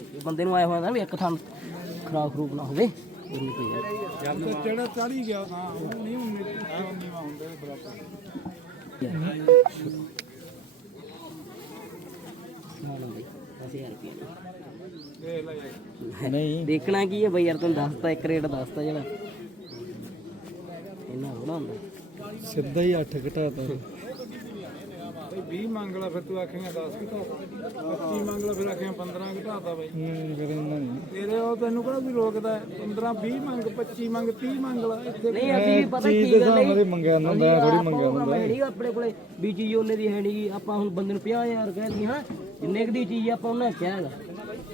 ਇਹ ਬੰਦੇ ਨੂੰ ਆਇਆ ਹੋਇਆ ਨਾ ਵੀ ਇੱਕ ਥਾਂ ਖਰਾਬ ਖਰੂਬ ਨਾ ਹੋਵੇ ਉਨੀ ਕੋਈ ਯਾਰ ਜਿਹੜਾ ਚੜ ਹੀ ਗਿਆ ਤਾਂ ਉਹ ਨਹੀਂ ਮੇਰੇ ਨੀਵਾ ਹੁੰਦਾ ਇਹ ਬਰਾਬਰ ਨਾ ਨਾ ਬਈ 10000 ਰੁਪਏ ਦੇਖ ਲੈ ਯਾਰ ਨਹੀਂ। ਦੇਖਣਾ ਕੀ ਹੈ ਬਈ ਯਾਰ ਤੈਨੂੰ ਦੱਸਤਾ ਇੱਕ ਰੇਟ ਦੱਸਤਾ ਜਿਹੜਾ। ਇਹਨਾਂ ਹੋਣਾ ਹੁੰਦਾ। ਸਿੱਧਾ ਹੀ 8 ਘਟਾਤਾ ਬਈ 20 ਮੰਗ ਲਾ ਫਿਰ ਤੂੰ ਆਖੇਂਗਾ 10 ਘਟਾਤਾ 25 ਮੰਗ ਲਾ ਫਿਰ ਆਖੇਂਗਾ 15 ਘਟਾਤਾ ਬਾਈ। ਹੂੰ ਕਰੇ ਨਹੀਂ। ਤੇਰੇ ਉਹ ਤੈਨੂੰ ਕਿਹੜਾ ਵੀ ਰੋਕਦਾ ਹੈ? 15 20 ਮੰਗ 25 ਮੰਗ 30 ਮੰਗ ਲਾ ਇੱਥੇ ਨਹੀਂ ਅਸੀਂ ਵੀ ਪਤਾ ਕੀ ਗੱਲ ਹੈ ਹੀ ਮੰਗਿਆ ਹੁੰਦਾ ਆਪ ਮੰਗਿਆ ਹੁੰਦਾ। ਹੈ ਨਹੀਂ ਆਪਣੇ ਕੋਲੇ ਵੀ ਚੀਜ਼ ਉਹਨੇ ਦੀ ਹੈ ਨਹੀਂ ਆਪਾਂ ਹੁਣ ਬੰਦੇ ਨੂੰ 50000 ਕਹਿੰਦੇ ਹਾਂ? ਜਿੰਨੇ ਕੁ ਦੀ ਚੀਜ਼ ਆਪਾਂ ਉਹਨਾਂ ਕਿਹਾ ਹੈਗਾ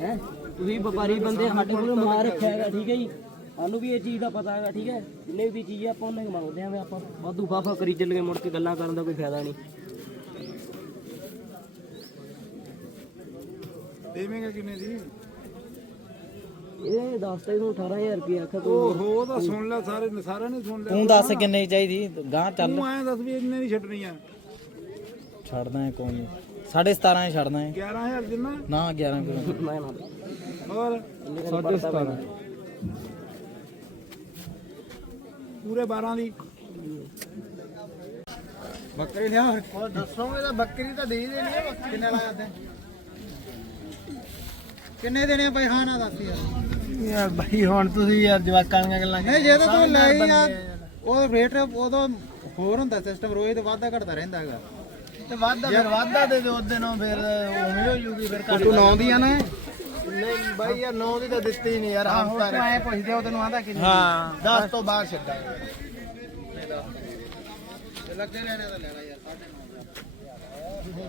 ਹੈ? ਤੁਸੀਂ ਵਪਾਰੀ ਬੰਦੇ ਸਾਡੇ ਕੋਲ ਮਾਰ ਰੱਖਿਆ ਹੈਗਾ ਠੀਕ ਹੈ ਜੀ? ਸਾਨੂੰ ਵੀ ਇਹ ਚੀਜ਼ ਦਾ ਪਤਾ ਹੈਗਾ ਠੀਕ ਹੈ? ਜਿੰਨੇ ਵੀ ਚੀਜ਼ ਆਪਾਂ ਉਹਨਾਂ ਹੀ ਮੰਗਦੇ ਆਂ ਵੀ ਆਪਾਂ ਵਾਧੂ ਫਾਫਾ ਕਰੀ ਚੱਲ ਮੁੜ ਕੇ ਗੱਲਾਂ ਕਰਨ ਦਾ ਕੋਈ ਫਾਇਦਾ ਨਹੀਂ। ਦੇਵੇਂਗਾ ਕਿੰਨੇ ਦੀ? ਇਹ ਦੱਸਤਾ ਇਹਨੂੰ 18000 ਰੁਪਏ ਆਖਿਆ ਤੂੰ। ਓਹੋ ਉਹ ਤਾਂ ਸੁਣ ਲੈ ਸਾਰੇ ਸਾਰਿਆਂ ਨੇ ਸੁਣ ਲਿਆ। ਤੂੰ ਦੱਸ ਕਿੰਨੇ ਦੀ ਚਾਹੀਦੀ? ਗਾਂ ਚੱਲ। ਤੂੰ ਐਂ ਦੱਸ ਵੀ ਇੰਨੇ ਦੀ ਛੱਡਣੀ ਆ। ਛੱਡਦਾ ਹੈ ਕੋਈ ਨਹੀਂ। 17.5 ਛੱਡਦਾ ਹੈ। 11000 ਜਿੰਨਾ ਨਾ 11 ਕਿਲੋ ਮੈਂ ਨਾ। ਹੋਰ? 17.5 ਪੂਰੇ 12 ਦੀ। ਬੱਕਰੀ ਲਿਆ। ਹੋਰ ਦੱਸੋਗੇ ਤਾਂ ਬੱਕਰੀ ਤਾਂ ਦੇ ਹੀ ਦੇਣੀ ਹੈ ਕਿੰਨੇ ਲਾਇਆ ਤੇ? ਕਿੰਨੇ ਦੇਣੇ ਆ ਬਾਈ ਹਾਂ ਨਾ ਦੱਸ ਯਾਰ? ਯਾਰ ਭਾਈ ਹੁਣ ਤੁਸੀਂ ਯਾਰ ਜਵਾਕਾਂ ਦੀਆਂ ਗੱਲਾਂ ਨਹੀਂ ਜੇ ਤਾਂ ਤੂੰ ਲਈ ਆ ਉਹ ਰੇਟ ਉਦੋਂ ਹੋਰ ਹੁੰਦਾ ਸਿਸਟਮ ਰੋਜ਼ ਤੇ ਵਾਧਾ ਘਟਦਾ ਰਹਿੰਦਾ ਹੈਗਾ। ਤੇ ਵਾਧਾ ਫਿਰ ਵਾਧਾ ਦੇ ਦੇ ਉਹਦੇ ਨੂੰ ਫਿਰ ਉਵੇਂ ਹੋ ਜੂਗੀ ਫਿਰ ਘੱਟ ਤੂੰ ਨੌ ਦੀ ਆ ਨਾ? ਨਹੀਂ ਭਾਈ ਯਾਰ ਨੌ ਦੀ ਤਾਂ ਦਿੱਤੀ ਹੀ ਨਹੀਂ ਯਾਰ ਆਹ ਤਾਂ ਐ ਪੁੱਛਦੇ ਉਹ ਤੈਨੂੰ ਆਂਦਾ ਕਿੰਨੀ? ਹਾਂ। 10 ਤੋਂ ਬਾਅਦ ਛੱਡਾਂਗੇ। ਲੱਗੇ ਲੈਣਾ ਤਾਂ ਲੈਣਾ ਯਾਰ 9.5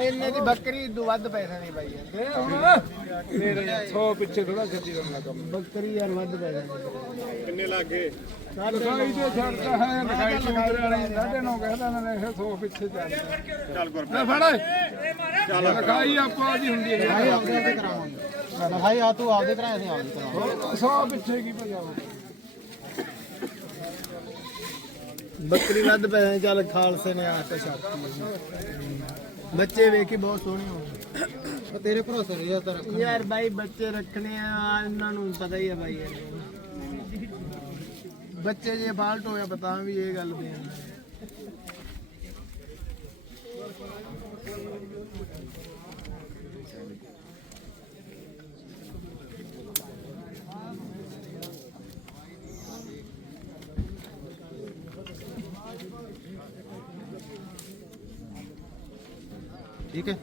ਇੰਨੇ ਦੀ ਬੱਕਰੀ ਤੋਂ ਵੱਧ ਪੈਸਾ ਨਹੀਂ ਬਾਈ ਦੇ ਹੁਣ ਮੇਰੇ 100 ਪਿੱਛੇ ਥੋੜਾ ਛੱਡੀ ਕਰਨਾ ਕੰਮ। ਬੱਕਰੀ ਯਾਰ ਵੱਧ ਪੈਸਾ ਲਿਖਾਈ ਤੇ ਛੱਡਦਾ ਹੈ ਲਿਖਾਈ ਚੂਤਰੇ ਵਾਲੀ ਸਾਢੇ ਨੌ ਕਹਿੰਦਾ ਨਾ ਇਹ 100 ਪਿੱਛੇ ਚੱਲ। ਚੱਲ ਗੁਰ ਲੈ ਫੜ ਚੱਲ। ਲਿਖਾਈ ਆਪੋ ਦੀ ਹੁੰਦੀ ਹੈ ਆਪਦੇ ਤੇ ਕਰਾਵਾਂਗੇ। ਭਾਈ ਆ ਤੂੰ ਆਪਦੇ ਕਰਾਇਆ ਸੀ ਆਪਦੇ ਕਰਾਵਾਂਗੇ। 100 ਪਿੱਛੇ ਕੀ ਭਜਾਵਾ ਬੱਕਰੀ ਵੱਧ ਪੈਸੇ ਚੱਲ ਖਾਲਸੇ ਨੇ ਆਟਾ ਛਾਪੀ ਬੱਚੇ ਵੇਖੀ ਬਹੁਤ ਸੋਹਣੇ ਹੋ ਤੇਰੇ ਭਰੋਸੇ ਰਿਹਾ ਤਾਂ ਰੱਖ ਯਾਰ ਬਾਈ ਬੱਚੇ ਰੱਖਣੇ ਆ ਇਹਨਾਂ ਨੂੰ ਪਤਾ ਹੀ ਆ ਬਾਈ ਬੱਚੇ ਜੇ ਫਾਲਟ ਹੋਇਆ ਪਤਾ ਵੀ ਇਹ ਗੱਲ ਦੇ ਠੀਕ ਹੈ?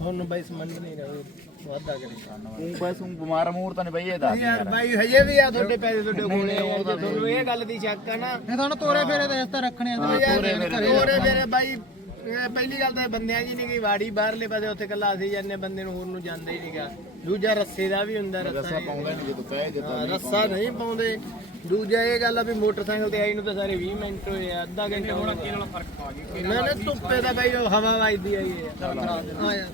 ਹੁਣ ਬਾਈ ਸਮਝ ਨਹੀਂ ਰਹੇ ਵਾਦਾ ਕਰੀ। ਤੂੰ ਬਸ ਤੂੰ ਬਿਮਾਰ ਮੂਰ ਤਾਂ ਨਹੀਂ ਬਈ ਇਹ ਦੱਸ ਯਾਰ ਬਾਈ ਹਜੇ ਵੀ ਆ ਤੁਹਾਡੇ ਪੈਸੇ ਤੁਹਾਡੇ ਕੋਲੇ ਆ ਤੁਹਾਨੂੰ ਇਹ ਗੱਲ ਦੀ ਸ਼ੱਕ ਆ ਨਾ। ਨਹੀਂ ਤੁਹਾਨੂੰ ਤੋਰੇ ਫੇਰੇ ਤੇ ਇਸ ਤਰ੍ਹਾਂ ਰੱਖਣੇ ਆ ਤੋਰੇ ਫੇਰੇ ਬਾਈ ਇਹ ਪਹਿਲੀ ਗੱਲ ਤਾਂ ਇਹ ਬੰਦਿਆਂ ਦੀ ਨਹੀਂ ਗਈ ਵਾੜੀ ਬਾਹਰਲੇ ਪਾਸੇ ਉੱਥੇ ਕੱਲਾ ਅਸੀਂ ਜਾਂਦੇ ਬੰਦੇ ਨੂੰ ਹੋਰ ਨੂੰ ਜਾਂਦਾ ਹੀ ਨਹੀਂਗਾ ਦੂਜਾ ਰੱਸੇ ਦਾ ਵੀ ਹੁੰਦਾ ਰੱਸਾ ਪਾਉਂਦਾ ਨਹੀਂ ਜਦੋਂ ਕਹਿ ਦਿੱਤਾ ਹਾਂ, ਰੱਸਾ ਨਹੀਂ ਪਾਉਂਦੇ। ਦੂਜਾ ਇਹ ਗੱਲ ਆ ਵੀ ਮੋਟਰਸਾਈਕਲ ਤੇ ਆਈ ਨੂੰ ਤਾਂ ਸਾਰੇ 20 ਮਿੰਟ ਹੋਏ ਆ ਅੱਧਾ ਘੰਟਾ ਹੁਣ ਨਾਲ ਫ਼ਰਕ ਪਾ ਗਈ? ਨਾ ਨਾ ਧੁੱਪੇ ਦਾ ਬਾਈ ਉਹ ਹਵਾ ਵੱਜਦੀ ਆਈ ਹੈ। ਆ ਯਾਰ